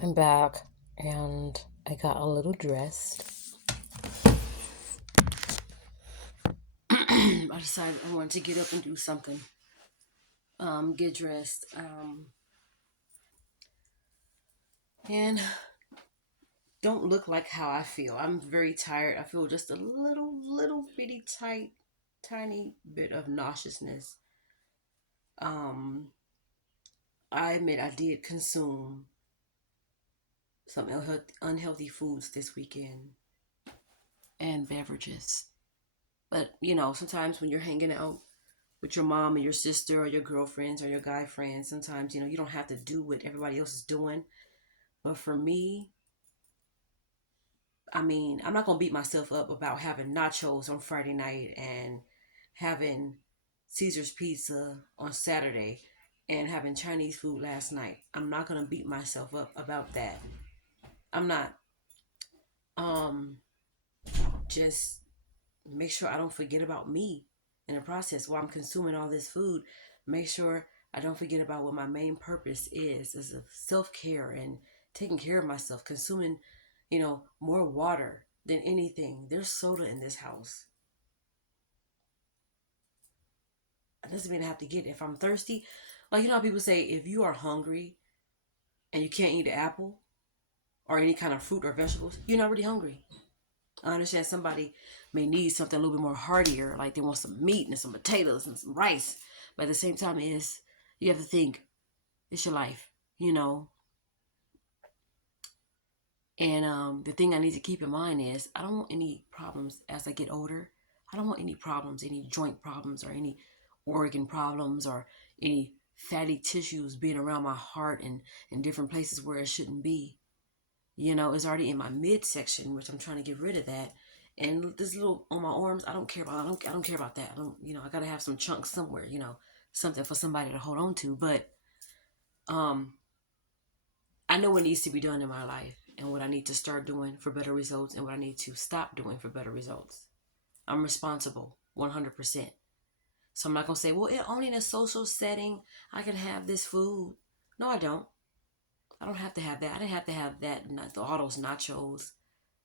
I'm back and I got a little dressed. I decided I wanted to get up and do something. Get dressed. And don't look like how I feel. I'm very tired. I feel just a little bitty tight, tiny bit of nauseousness. Um, I admit I did consume some unhealthy foods this weekend and beverages. But sometimes when you're hanging out with your mom and your sister or your girlfriends or your guy friends, sometimes you don't have to do what everybody else is doing. But for me, I mean, I'm not gonna beat myself up about having nachos on Friday night and having Caesar's pizza on Saturday and having Chinese food last night. I'm not gonna beat myself up about that. I'm not. Um, just make sure I don't forget about me in the process while I'm consuming all this food. Make sure I don't forget about what my main purpose is of self-care and taking care of myself, consuming, more water than anything. There's soda in this house. That doesn't mean I have to get it. If I'm thirsty, like how people say if you are hungry and you can't eat an apple or any kind of fruit or vegetables, you're not really hungry. I understand somebody may need something a little bit more heartier, like they want some meat and some potatoes and some rice. But at the same time, you have to think it's your life, you know. And the thing I need to keep in mind is I don't want any problems as I get older. I don't want any problems, any joint problems or any organ problems or any fatty tissues being around my heart and in different places where it shouldn't be. It's already in my midsection, which I'm trying to get rid of that. And this little on my arms, I don't care about. I don't care about that. I don't. I gotta have some chunks somewhere. Something for somebody to hold on to. But um, I know what needs to be done in my life and what I need to start doing for better results and what I need to stop doing for better results. I'm responsible 100%. So I'm not gonna say, well, only in a social setting I can have this food. No, I don't. I don't have to have that. I didn't have to have that. Not all those nachos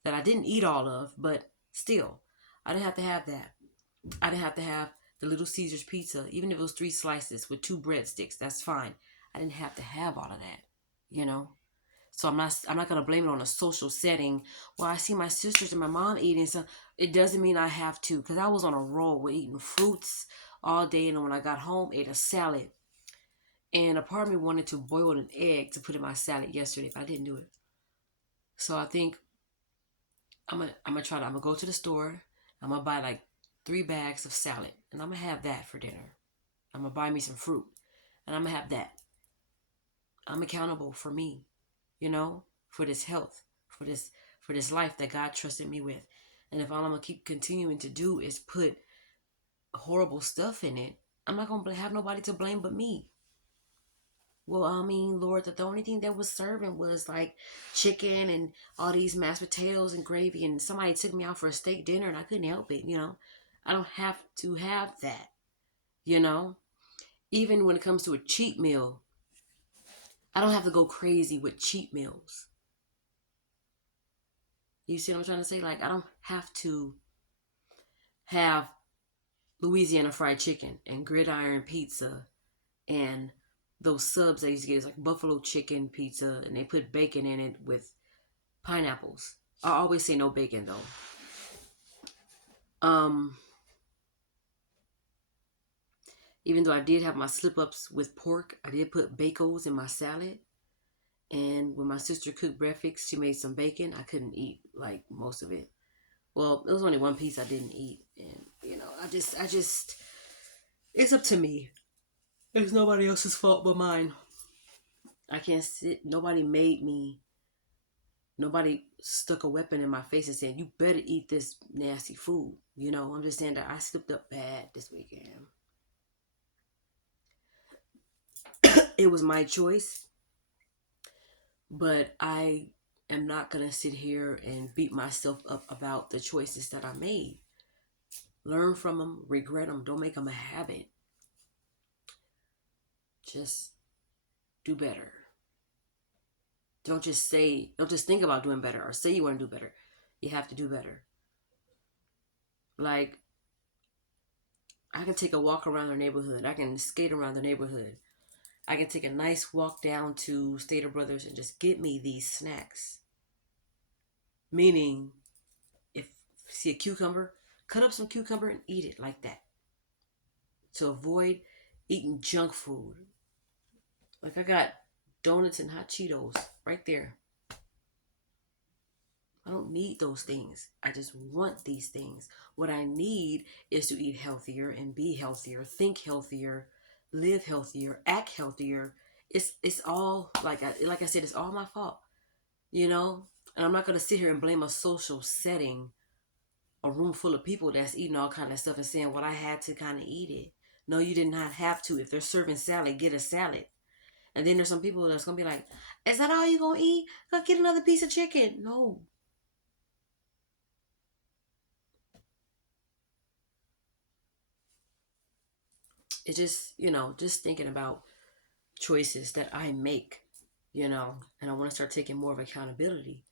that I didn't eat all of, but still, I didn't have to have that. I didn't have to have the Little Caesars pizza, even if it was 3 slices with 2 breadsticks. That's fine. I didn't have to have all of that, you know. So I'm not gonna blame it on a social setting. Well, I see my sisters and my mom eating, so it doesn't mean I have to. Cause I was on a roll with eating fruits all day, and when I got home, ate a salad. And a part of me wanted to boil an egg to put in my salad yesterday, but I didn't do it. So I think I'm gonna try to. I'm gonna go to the store. I'm gonna buy like 3 bags of salad, and I'm gonna have that for dinner. I'm gonna buy me some fruit, and I'm gonna have that. I'm accountable for me, for this health, for this life that God trusted me with. And if all I'm gonna keep continuing to do is put horrible stuff in it, I'm not gonna have nobody to blame but me. Well, I mean, Lord, that the only thing that was serving was like chicken and all these mashed potatoes and gravy, and somebody took me out for a steak dinner, and I couldn't help it. I don't have to have that, you know. Even when it comes to a cheat meal, I don't have to go crazy with cheat meals. You see what I'm trying to say? Like, I don't have to have Louisiana fried chicken and gridiron pizza and those subs I used to get is like buffalo chicken pizza and they put bacon in it with pineapples. I always say no bacon though. Um, Even though I did have my slip ups with pork, I did put bacos in my salad. And when my sister cooked breakfast, she made some bacon. I couldn't eat like most of it. Well, there was only one piece I didn't eat, and I just, it's up to me. It's nobody else's fault but mine. I can't sit. Nobody made me. Nobody stuck a weapon in my face and said, "You better eat this nasty food." I'm just saying that I slipped up bad this weekend. It was my choice, but I am not gonna sit here and beat myself up about the choices that I made. Learn from them, regret them, don't make them a habit. Just do better. Don't just think about doing better or say you want to do better. You have to do better. Like, I can take a walk around the neighborhood. I can skate around the neighborhood. I can take a nice walk down to Stater Brothers and just get me these snacks. Meaning, if you see a cucumber, cut up some cucumber and eat it like that. To avoid eating junk food. Like, I got donuts and hot Cheetos right there. I don't need those things. I just want these things. What I need is to eat healthier and be healthier, think healthier, live healthier, act healthier. It's all like I said, it's all my fault, you know. And I'm not gonna sit here and blame a social setting, a room full of people that's eating all kind of stuff and saying, "Well, I had to kind of eat it." No, you did not have to. If they're serving salad, get a salad. And then there's some people that's gonna be like, "Is that all you gonna eat? Go get another piece of chicken." No, it just, just thinking about choices that I make, and I want to start taking more of accountability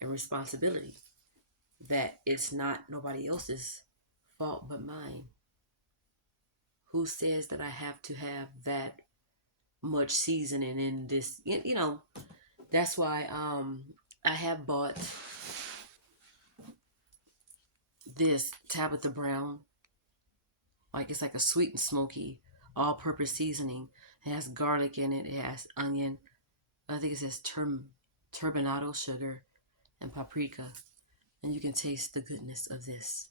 and responsibility, that it's not nobody else's fault but mine. Who says that I have to have that much seasoning in this? That's why I have bought this Tabitha Brown, like it's like a sweet and smoky all-purpose seasoning. It has garlic in it. It has onion. I think it says turbinado sugar and paprika, and you can taste the goodness of this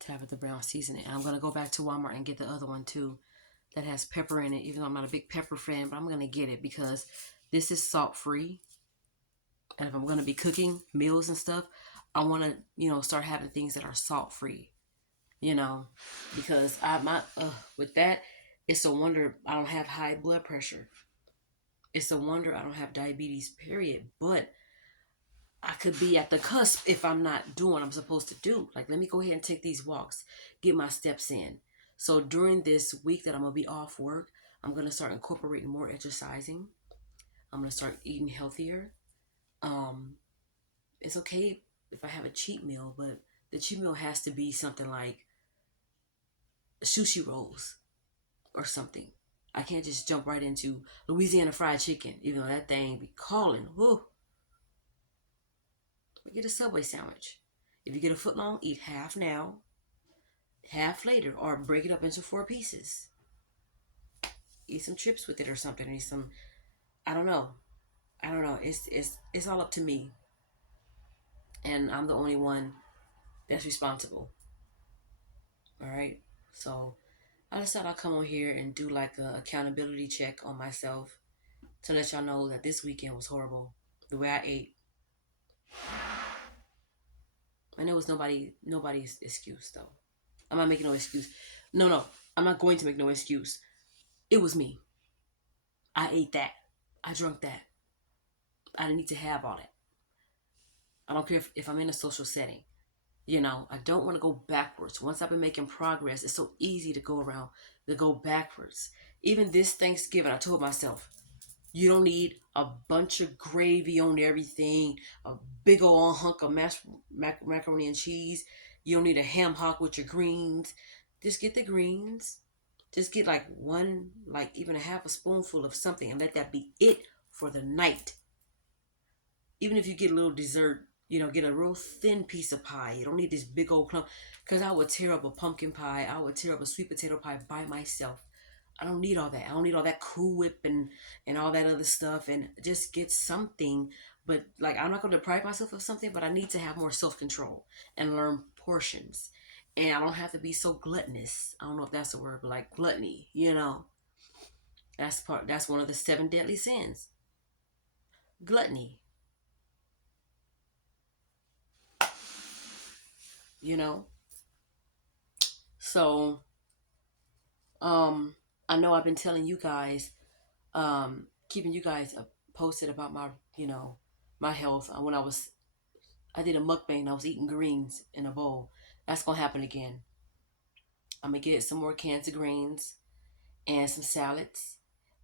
Tabitha Brown seasoning. And I'm gonna go back to Walmart and get the other one too, that has pepper in it. Even though I'm not a big pepper fan, but I'm gonna get it because this is salt free. And if I'm gonna be cooking meals and stuff, I want to start having things that are salt free. Because with that, it's a wonder I don't have high blood pressure. It's a wonder I don't have diabetes, period. But I could be at the cusp if I'm not doing what I'm supposed to do. Like, let me go ahead and take these walks, get my steps in. So during this week that I'm going to be off work, I'm going to start incorporating more exercising. I'm going to start eating healthier. Um, it's okay if I have a cheat meal, but the cheat meal has to be something like sushi rolls or something. I can't just jump right into Louisiana fried chicken, even though that thing be calling. Whoo. Get a Subway sandwich. If you get a foot long, eat half now, half later, or break it up into 4 pieces. Eat some chips with it or something. Eat some. I don't know. I don't know. It's all up to me, and I'm the only one that's responsible. All right. So I just thought I'd come on here and do like a accountability check on myself to let y'all know that this weekend was horrible. The way I ate, and it was nobody's excuse though. I'm not making no excuse. No, I'm not going to make no excuse. It was me. I ate that. I drank that. I didn't need to have all that. I don't care if I'm in a social setting. I don't want to go backwards. Once I've been making progress, it's so easy to go backwards. Even this Thanksgiving, I told myself, you don't need a bunch of gravy on everything, a big old hunk of macaroni and cheese. You don't need a ham hock with your greens. Just get the greens. Just get like one, like even a half a spoonful of something and let that be it for the night. Even if you get a little dessert, get a real thin piece of pie. You don't need this big old clump. Because I would tear up a pumpkin pie. I would tear up a sweet potato pie by myself. I don't need all that. I don't need all that Cool Whip and all that other stuff. And just get something. But like, I'm not going to deprive myself of something, but I need to have more self-control and learn portions. And I don't have to be so gluttonous. I don't know if that's a word, but like gluttony. That's one of the 7 deadly sins. Gluttony. you know so I know I've been telling you guys, keeping you guys posted about my my health. When I did a mukbang, I was eating greens in a bowl. That's gonna happen again. I'm gonna get some more cans of greens and some salads,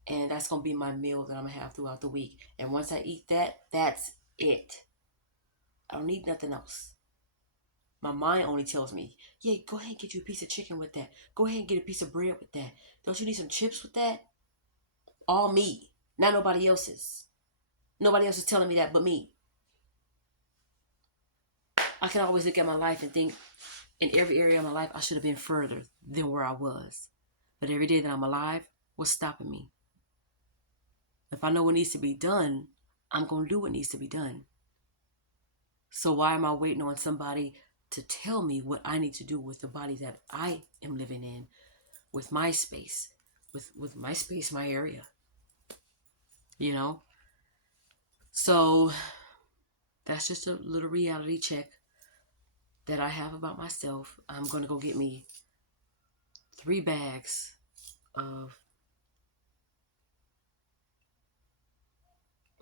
And that's going to be my meal that I'm going to have throughout the week. And once I eat that, that's it. I don't need nothing else. My mind only tells me, yeah, go ahead and get you a piece of chicken with that. Go ahead and get a piece of bread with that. Don't you need some chips with that? All me, not nobody else's. Nobody else is telling me that but me. I can always look at my life and think in every area of my life I should have been further than where I was. But every day that I'm alive, what's stopping me? If I know what needs to be done, I'm going to do what needs to be done. So why am I waiting on somebody to tell me what I need to do with the body that I am living in, with my space, with my space, my area, you know? So that's just a little reality check that I have about myself. I'm going to go get me 3 bags of,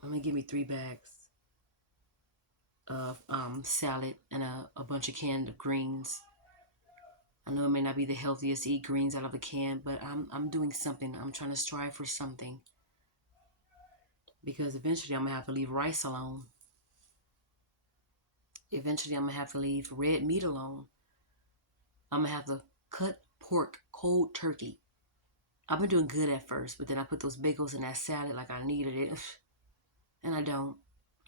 I'm going to give me 3 bags of salad and a bunch of canned greens. I know it may not be the healthiest to eat greens out of a can, but I'm doing something. I'm trying to strive for something. Because eventually I'm going to have to leave rice alone. Eventually I'm going to have to leave red meat alone. I'm going to have to cut pork cold turkey. I've been doing good at first, but then I put those bagels in that salad like I needed it. And I don't.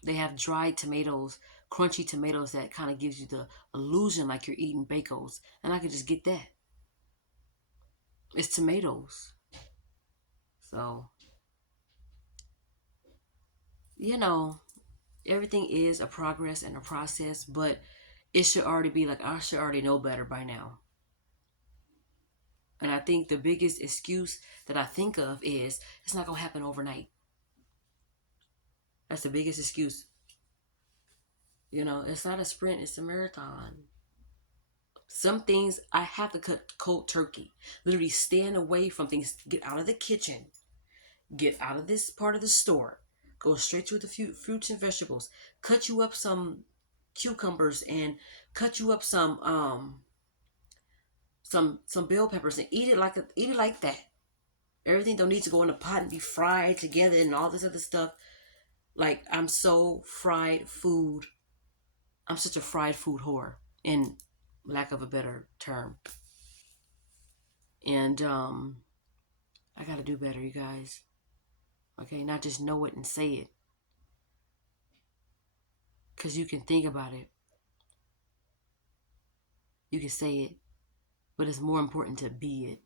They have dried tomatoes, crunchy tomatoes that kind of gives you the illusion like you're eating bagels. And I can just get that. It's tomatoes. So, you know, everything is a progress and a process, but it should already be like, I should already know better by now. And I think the biggest excuse that I think of is, it's not going to happen overnight. That's the biggest excuse. You know, it's not a sprint, it's a marathon. Some things I have to cut cold turkey. Literally stand away from things. Get out of the kitchen. Get out of this part of the store. Go straight to the fruits and vegetables. Cut you up some cucumbers and cut you up some bell peppers and eat it like that. Everything don't need to go in a pot and be fried together and all this other stuff. Like, I'm so fried food. I'm such a fried food whore, in lack of a better term. And I gotta do better, you guys. Okay, not just know it and say it. Because you can think about it. You can say it. But it's more important to be it.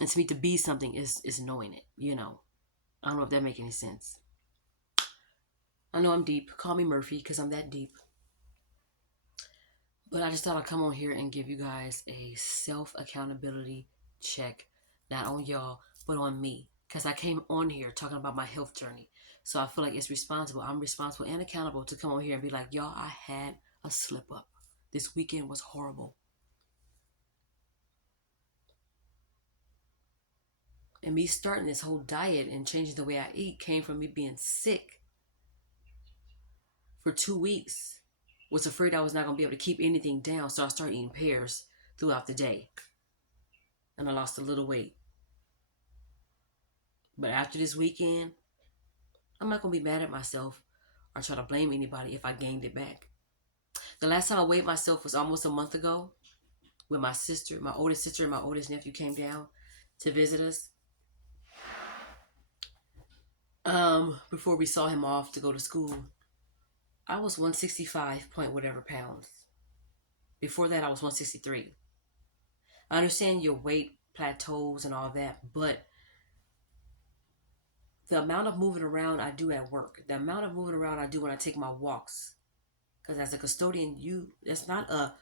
And to me, to be something is knowing it, you know. I don't know if that makes any sense. I know I'm deep. Call me Murphy because I'm that deep. But I just thought I'd come on here and give you guys a self-accountability check. Not on y'all, but on me. Because I came on here talking about my health journey. So I feel like it's responsible. I'm responsible and accountable to come on here and be like, y'all, I had a slip up. This weekend was horrible. And me starting this whole diet and changing the way I eat came from me being sick for 2 weeks. Was afraid I was not going to be able to keep anything down. So I started eating pears throughout the day. And I lost a little weight. But after this weekend, I'm not going to be mad at myself or try to blame anybody if I gained it back. The last time I weighed myself was almost a month ago when my oldest sister and my oldest nephew came down to visit us. Before we saw him off to go to school, I was 165 point whatever pounds. Before that, I was 163. I understand your weight plateaus and all that, but the amount of moving around I do at work, the amount of moving around I do when I take my walks, because as a custodian, it's not a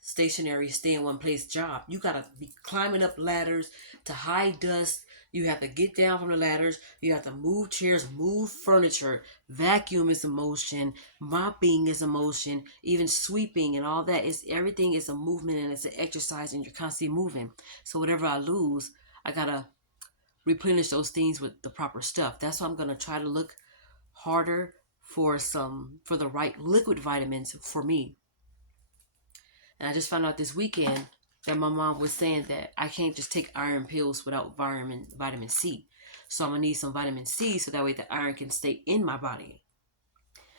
stationary, stay in one place job. You gotta be climbing up ladders to high dust. You have to get down from the ladders. You have to move chairs, move furniture. Vacuum is a motion. Mopping is a motion. Even sweeping and all that everything is a movement and it's an exercise and you're constantly moving. So whatever I lose, I gotta replenish those things with the proper stuff. That's why I'm gonna try to look harder for the right liquid vitamins for me. And I just found out this weekend that my mom was saying that I can't just take iron pills without vitamin C. So I'm gonna need some vitamin C so that way the iron can stay in my body.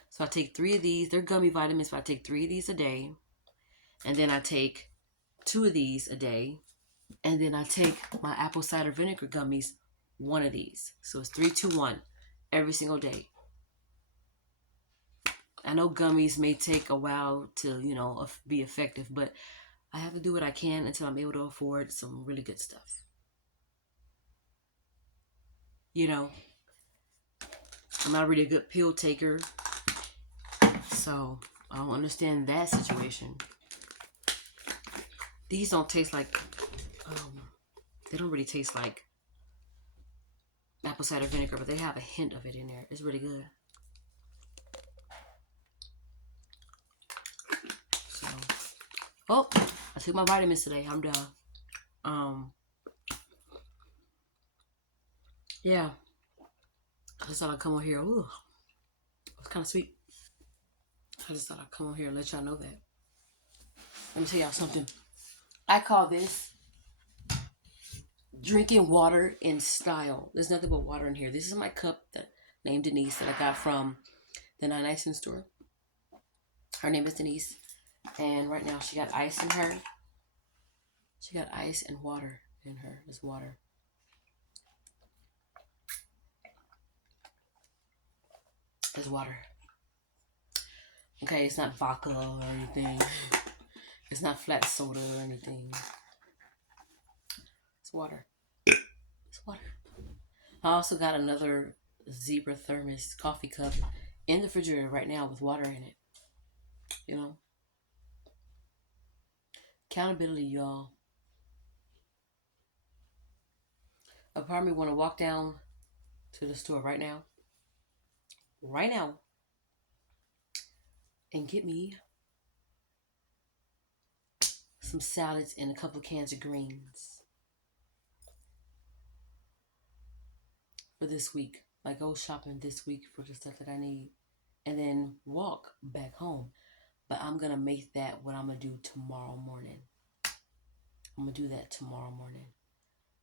So I take 3 of these. They're gummy vitamins, but I take 3 of these a day. And then I take 2 of these a day. And then I take my apple cider vinegar gummies, 1 of these. So it's 3, 2, 1 every single day. I know gummies may take a while to, be effective, but I have to do what I can until I'm able to afford some really good stuff. I'm not really a good pill taker, so I don't understand that situation. These don't taste like, they don't really taste like apple cider vinegar, but they have a hint of it in there. It's really good. So, I took my vitamins today. I'm done. Yeah. I just thought I'd come on here. Ooh, it's kind of sweet. I just thought I'd come on here and let y'all know that. Let me tell y'all something. I call this drinking water in style. There's nothing but water in here. This is my cup named Denise that I got from the 99 cent store. Her name is Denise. And right now she got ice in her. She got ice and water in her. There's water. There's water. Okay, it's not vodka or anything. It's not flat soda or anything. It's water. It's water. I also got another Zebra Thermos coffee cup in the refrigerator right now with water in it. Accountability, y'all. A part of me want to walk down to the store right now, and get me some salads and a couple of cans of greens for this week. Like, go shopping this week for the stuff that I need, and then walk back home. But I'm gonna make that what I'm gonna do tomorrow morning. I'm gonna do that tomorrow morning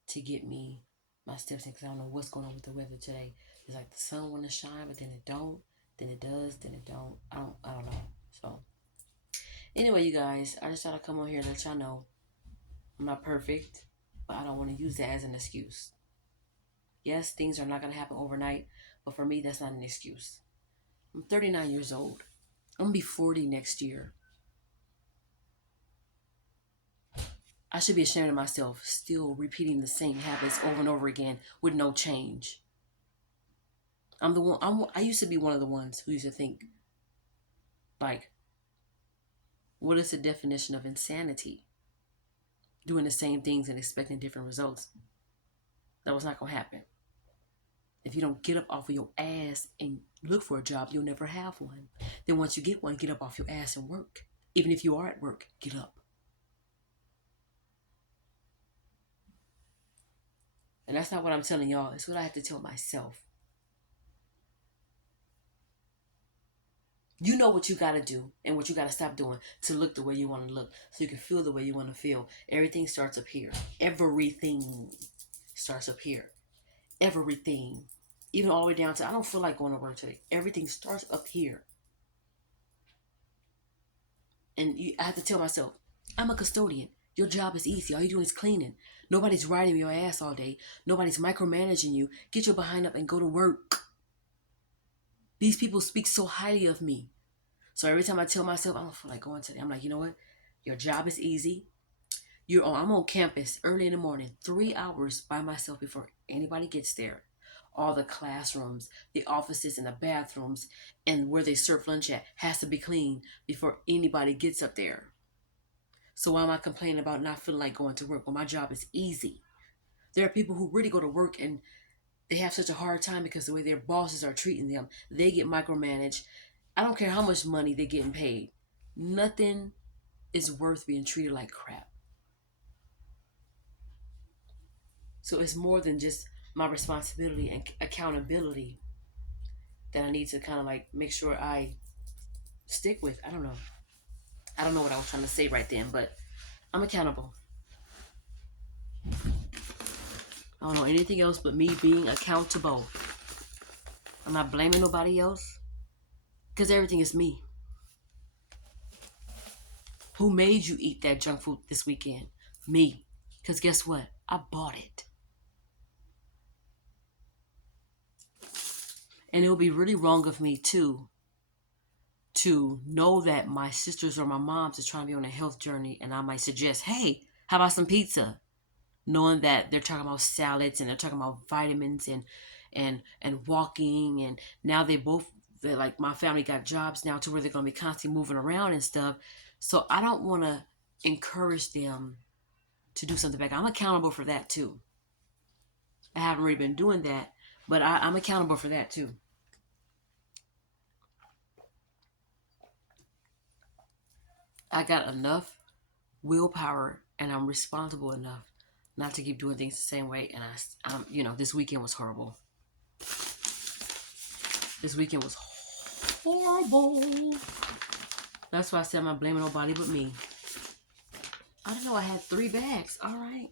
to get me my steps in, because I don't know what's going on with the weather today. It's like the sun want to shine, but then it don't. Then it does. Then it don't. I don't know. So anyway, you guys, I just thought I'd come on here and let y'all know I'm not perfect, but I don't want to use that as an excuse. Yes, things are not gonna happen overnight, but for me, that's not an excuse. I'm 39 years old. I'm gonna be 40 next year. I should be ashamed of myself, still repeating the same habits over and over again with no change. I used to be one of the ones who used to think, like, what is the definition of insanity? Doing the same things and expecting different results. That was not gonna happen. If you don't get up off of your ass and look for a job, you'll never have one. Then once you get one, get up off your ass and work. Even if you are at work, get up. And that's not what I'm telling y'all. It's what I have to tell myself. You know what you got to do and what you got to stop doing to look the way you want to look, so you can feel the way you want to feel. Everything starts up here. Everything starts up here. Everything. Even all the way down to, I don't feel like going to work today. Everything starts up here. And I have to tell myself, I'm a custodian. Your job is easy. All you're doing is cleaning. Nobody's riding your ass all day. Nobody's micromanaging you. Get your behind up and go to work. These people speak so highly of me. So every time I tell myself, I don't feel like going today, I'm like, you know what? Your job is easy. I'm on campus early in the morning, 3 hours by myself before anybody gets there. All the classrooms, the offices, and the bathrooms, and where they serve lunch at has to be clean before anybody gets up there. So why am I complaining about not feeling like going to work when my job is easy? There are people who really go to work and they have such a hard time because the way their bosses are treating them. They get micromanaged. I don't care how much money they're getting paid. Nothing is worth being treated like crap. So it's more than just my responsibility and accountability that I need to kind of like make sure I stick with. I don't know what I was trying to say right then, but I'm accountable. I don't know anything else but me being accountable. I'm not blaming nobody else because everything is me. Who made you eat that junk food this weekend? Me. Because guess what? I bought it. And it would be really wrong of me too to know that my sisters or my moms is trying to be on a health journey and I might suggest, hey, how about some pizza? Knowing that they're talking about salads and they're talking about vitamins and walking, and now they're like, my family got jobs now to where they're gonna be constantly moving around and stuff. So I don't wanna encourage them to do something back. I'm accountable for that too. I haven't really been doing that, but I'm accountable for that too. I got enough willpower and I'm responsible enough not to keep doing things the same way. And this weekend was horrible. This weekend was horrible. That's why I said I'm not blaming nobody but me. I didn't know I had 3 bags. All right.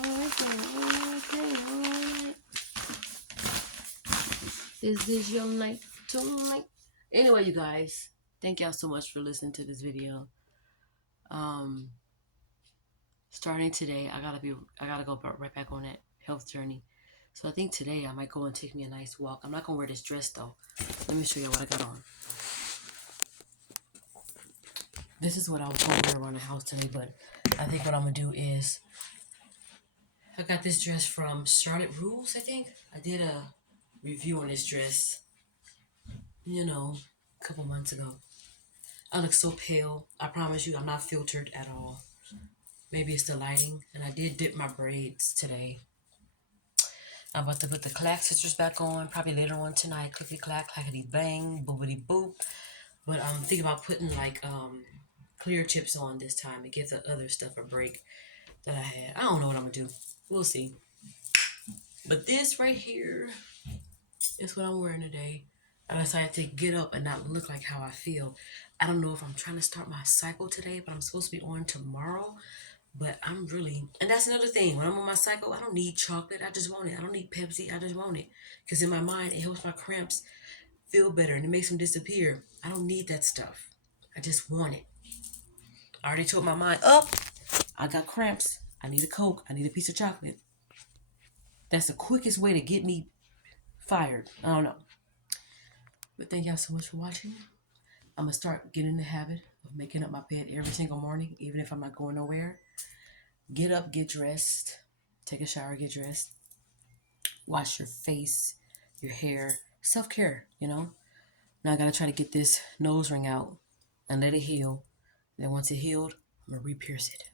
Okay. Is this your night tonight? Anyway, you guys, thank y'all so much for listening to this video. Starting today, I gotta go right back on that health journey. So I think today I might go and take me a nice walk. I'm not gonna wear this dress though. Let me show you what I got on. This is what I was going to wear around the house today, but I think what I'm gonna do is I got this dress from Charlotte Rules, I think. I did a review on this dress, a couple months ago. I look so pale. I promise you, I'm not filtered at all. Maybe it's the lighting. And I did dip my braids today. I'm about to put the Clack Sisters back on, probably later on tonight. Clickety clack, clackety bang, boobity boop. But I'm thinking about putting clear chips on this time to give the other stuff a break that I had. I don't know what I'm gonna do. We'll see. But this right here is what I'm wearing today. I decided to get up and not look like how I feel. I don't know if I'm trying to start my cycle today, but I'm supposed to be on tomorrow. But I'm really, and that's another thing. When I'm on my cycle, I don't need chocolate. I just want it. I don't need Pepsi. I just want it. Because in my mind, it helps my cramps feel better and it makes them disappear. I don't need that stuff. I just want it. I already told my mind, I got cramps. I need a Coke. I need a piece of chocolate. That's the quickest way to get me fired. I don't know. But thank y'all so much for watching. I'm going to start getting in the habit of making up my bed every single morning, even if I'm not going nowhere. Get up, get dressed, take a shower, get dressed, wash your face, your hair, self-care, Now I got to try to get this nose ring out and let it heal. And then once it healed, I'm going to re-pierce it.